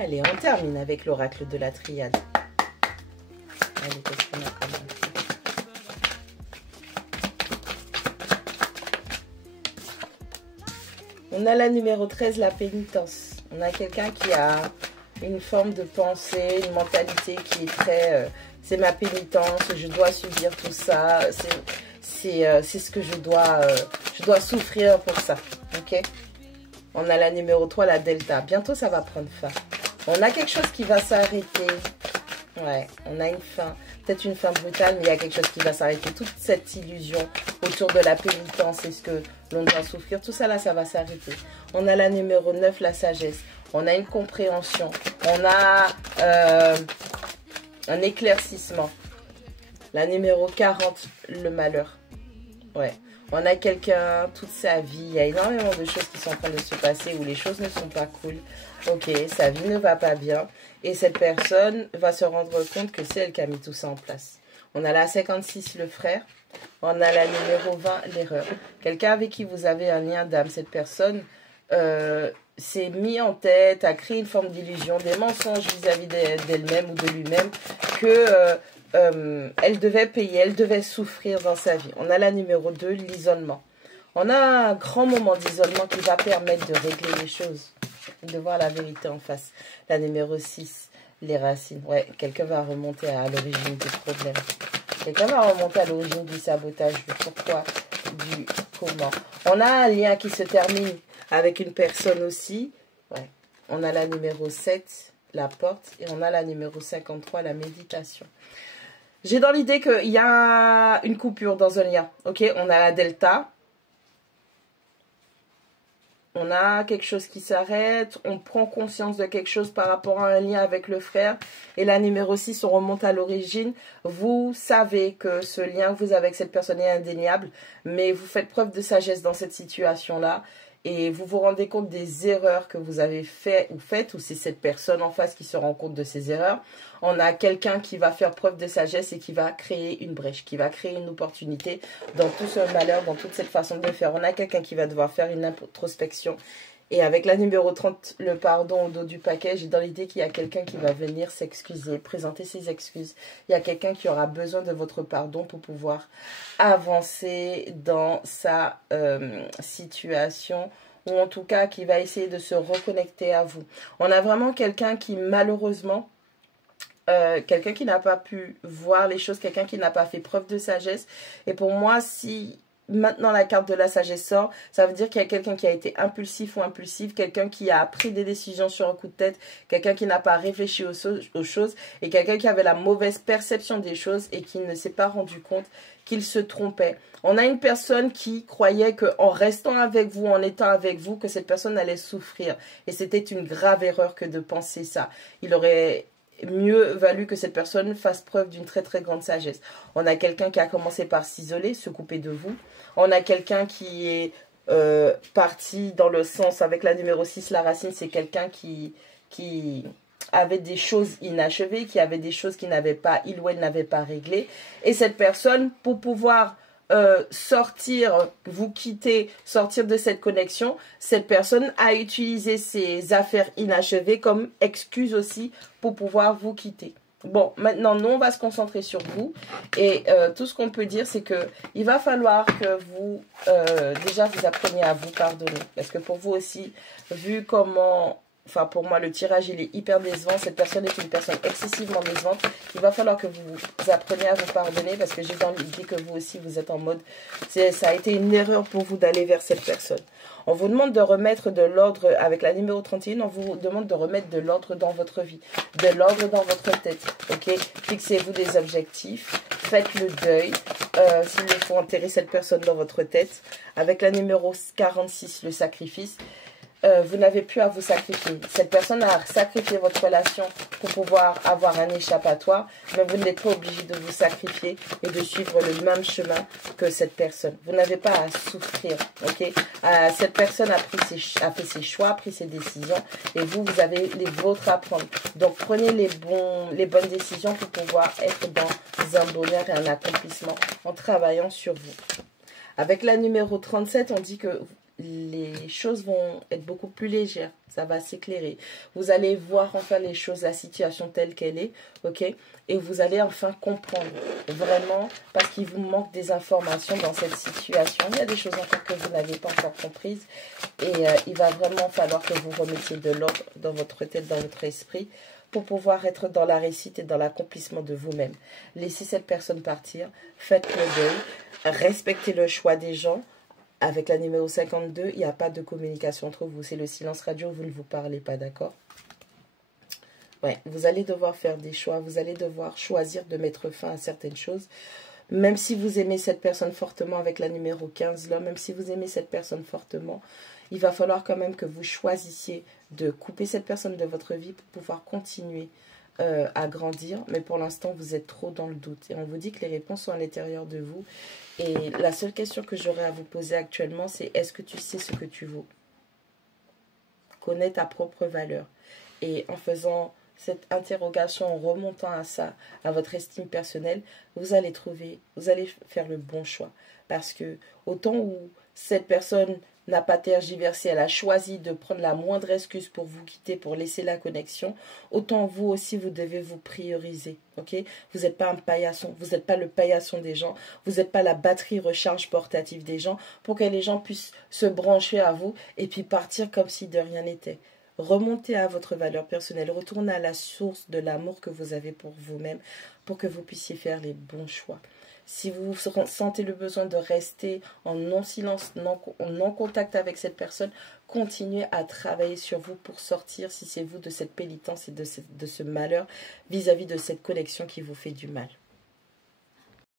Allez, on termine avec l'oracle de la triade. Allez, qu'est-ce qu'on a comme info? On a la numéro 13, la pénitence. On a quelqu'un qui a une forme de pensée, une mentalité qui est très... c'est ma pénitence, je dois subir tout ça. C'est ce que je dois souffrir pour ça. Ok? On a la numéro 3, la delta. Bientôt, ça va prendre fin. On a quelque chose qui va s'arrêter. Ouais, on a une fin. Peut-être une fin brutale, mais il y a quelque chose qui va s'arrêter. Toute cette illusion autour de la pénitence et ce que l'on doit souffrir, tout ça là, ça va s'arrêter. On a la numéro 9, la sagesse. On a une compréhension. On a un éclaircissement. La numéro 40, le malheur. Ouais. On a quelqu'un, toute sa vie, il y a énormément de choses qui sont en train de se passer où les choses ne sont pas cool. Ok, sa vie ne va pas bien. Et cette personne va se rendre compte que c'est elle qui a mis tout ça en place. On a la 56, le frère. On a la numéro 20, l'erreur. Quelqu'un avec qui vous avez un lien d'âme. Cette personne s'est mis en tête, a créé une forme d'illusion, des mensonges vis-à-vis d'elle-même ou de lui-même, que... elle devait payer, elle devait souffrir dans sa vie. On a la numéro 2, l'isolement. On a un grand moment d'isolement qui va permettre de régler les choses, de voir la vérité en face. La numéro 6, les racines. Ouais, quelqu'un va remonter à l'origine des problèmes. Quelqu'un va remonter à l'origine du sabotage, du pourquoi, du comment. On a un lien qui se termine avec une personne aussi. Ouais. On a la numéro 7, la porte. Et on a la numéro 53, la méditation. J'ai dans l'idée qu'il y a une coupure dans un lien. Ok, on a la delta. On a quelque chose qui s'arrête. On prend conscience de quelque chose par rapport à un lien avec le frère. Et la numéro 6, on remonte à l'origine. Vous savez que ce lien que vous avez avec cette personne est indéniable. Mais vous faites preuve de sagesse dans cette situation-là. Et vous vous rendez compte des erreurs que vous avez faites, ou c'est cette personne en face qui se rend compte de ses erreurs. On a quelqu'un qui va faire preuve de sagesse et qui va créer une brèche, qui va créer une opportunité dans tout ce malheur, dans toute cette façon de faire. On a quelqu'un qui va devoir faire une introspection. Et avec la numéro 30, le pardon au dos du paquet, j'ai dans l'idée qu'il y a quelqu'un qui va venir s'excuser, présenter ses excuses. Il y a quelqu'un qui aura besoin de votre pardon pour pouvoir avancer dans sa situation, ou en tout cas qui va essayer de se reconnecter à vous. On a vraiment quelqu'un qui malheureusement... quelqu'un qui n'a pas pu voir les choses, quelqu'un qui n'a pas fait preuve de sagesse. Et pour moi, si maintenant la carte de la sagesse sort, ça veut dire qu'il y a quelqu'un qui a été impulsif ou impulsive, quelqu'un qui a pris des décisions sur un coup de tête, quelqu'un qui n'a pas réfléchi aux choses, et quelqu'un qui avait la mauvaise perception des choses et qui ne s'est pas rendu compte qu'il se trompait. On a une personne qui croyait qu'en restant avec vous, en étant avec vous, que cette personne allait souffrir. Et c'était une grave erreur que de penser ça. Il aurait... mieux valu que cette personne fasse preuve d'une très très grande sagesse. On a quelqu'un qui a commencé par s'isoler, se couper de vous. On a quelqu'un qui est parti dans le sens, avec la numéro 6, la racine, c'est quelqu'un qui avait des choses inachevées, qui avait des choses qu'il n'avait pas, il ou elle n'avait pas réglées. Et cette personne, pour pouvoir... sortir, vous quitter, sortir de cette connexion, cette personne a utilisé ses affaires inachevées comme excuse aussi pour pouvoir vous quitter. Bon, maintenant, nous, on va se concentrer sur vous. Et tout ce qu'on peut dire, c'est que il va falloir que vous, déjà, vous appreniez à vous pardonner. Parce que pour vous aussi, vu comment... Enfin, pour moi, le tirage, il est hyper décevant. Cette personne est une personne excessivement décevante. Il va falloir que vous appreniez à vous pardonner parce que j'ai dans l'idée que vous aussi, vous êtes en mode... Ça a été une erreur pour vous d'aller vers cette personne. On vous demande de remettre de l'ordre, avec la numéro 31, on vous demande de remettre de l'ordre dans votre vie, de l'ordre dans votre tête, ok? Fixez-vous des objectifs, faites le deuil, s'il faut enterrer cette personne dans votre tête. Avec la numéro 46, le sacrifice, vous n'avez plus à vous sacrifier. Cette personne a sacrifié votre relation pour pouvoir avoir un échappatoire, mais vous n'êtes pas obligé de vous sacrifier et de suivre le même chemin que cette personne. Vous n'avez pas à souffrir, ok? Cette personne a fait ses choix, a pris ses décisions, et vous avez les vôtres à prendre. Donc, prenez les bonnes décisions pour pouvoir être dans un bonheur et un accomplissement en travaillant sur vous. Avec la numéro 37, on dit que les choses vont être beaucoup plus légères. Ça va s'éclairer. Vous allez voir enfin les choses, la situation telle qu'elle est, ok? Et vous allez enfin comprendre, vraiment, parce qu'il vous manque des informations dans cette situation. Il y a des choses encore que vous n'avez pas encore comprises. Et il va vraiment falloir que vous remettiez de l'ordre dans votre tête, dans votre esprit, pour pouvoir être dans la réussite et dans l'accomplissement de vous-même. Laissez cette personne partir, faites le deuil, respectez le choix des gens. Avec la numéro 52, il n'y a pas de communication entre vous. C'est le silence radio, vous ne vous parlez pas, d'accord? Ouais, vous allez devoir faire des choix. Vous allez devoir choisir de mettre fin à certaines choses. Même si vous aimez cette personne fortement avec la numéro 15, là, même si vous aimez cette personne fortement, il va falloir quand même que vous choisissiez de couper cette personne de votre vie pour pouvoir continuer à grandir. Mais pour l'instant, vous êtes trop dans le doute. Et on vous dit que les réponses sont à l'intérieur de vous. Et la seule question que j'aurais à vous poser actuellement, c'est est-ce que tu sais ce que tu vaux? Connais ta propre valeur. Et en faisant cette interrogation, en remontant à ça, à votre estime personnelle, vous allez faire le bon choix. Parce que autant où cette personne n'a pas tergiversé, elle a choisi de prendre la moindre excuse pour vous quitter, pour laisser la connexion, autant vous aussi, vous devez vous prioriser, ok? Vous n'êtes pas un paillasson, vous n'êtes pas le paillasson des gens, vous n'êtes pas la batterie recharge portative des gens, pour que les gens puissent se brancher à vous et puis partir comme si de rien n'était. Remontez à votre valeur personnelle, retournez à la source de l'amour que vous avez pour vous-même, pour que vous puissiez faire les bons choix. Si vous sentez le besoin de rester en non-silence, en non-contact avec cette personne, continuez à travailler sur vous pour sortir, si c'est vous, de cette pénitence et de ce malheur vis-à-vis de cette connexion qui vous fait du mal.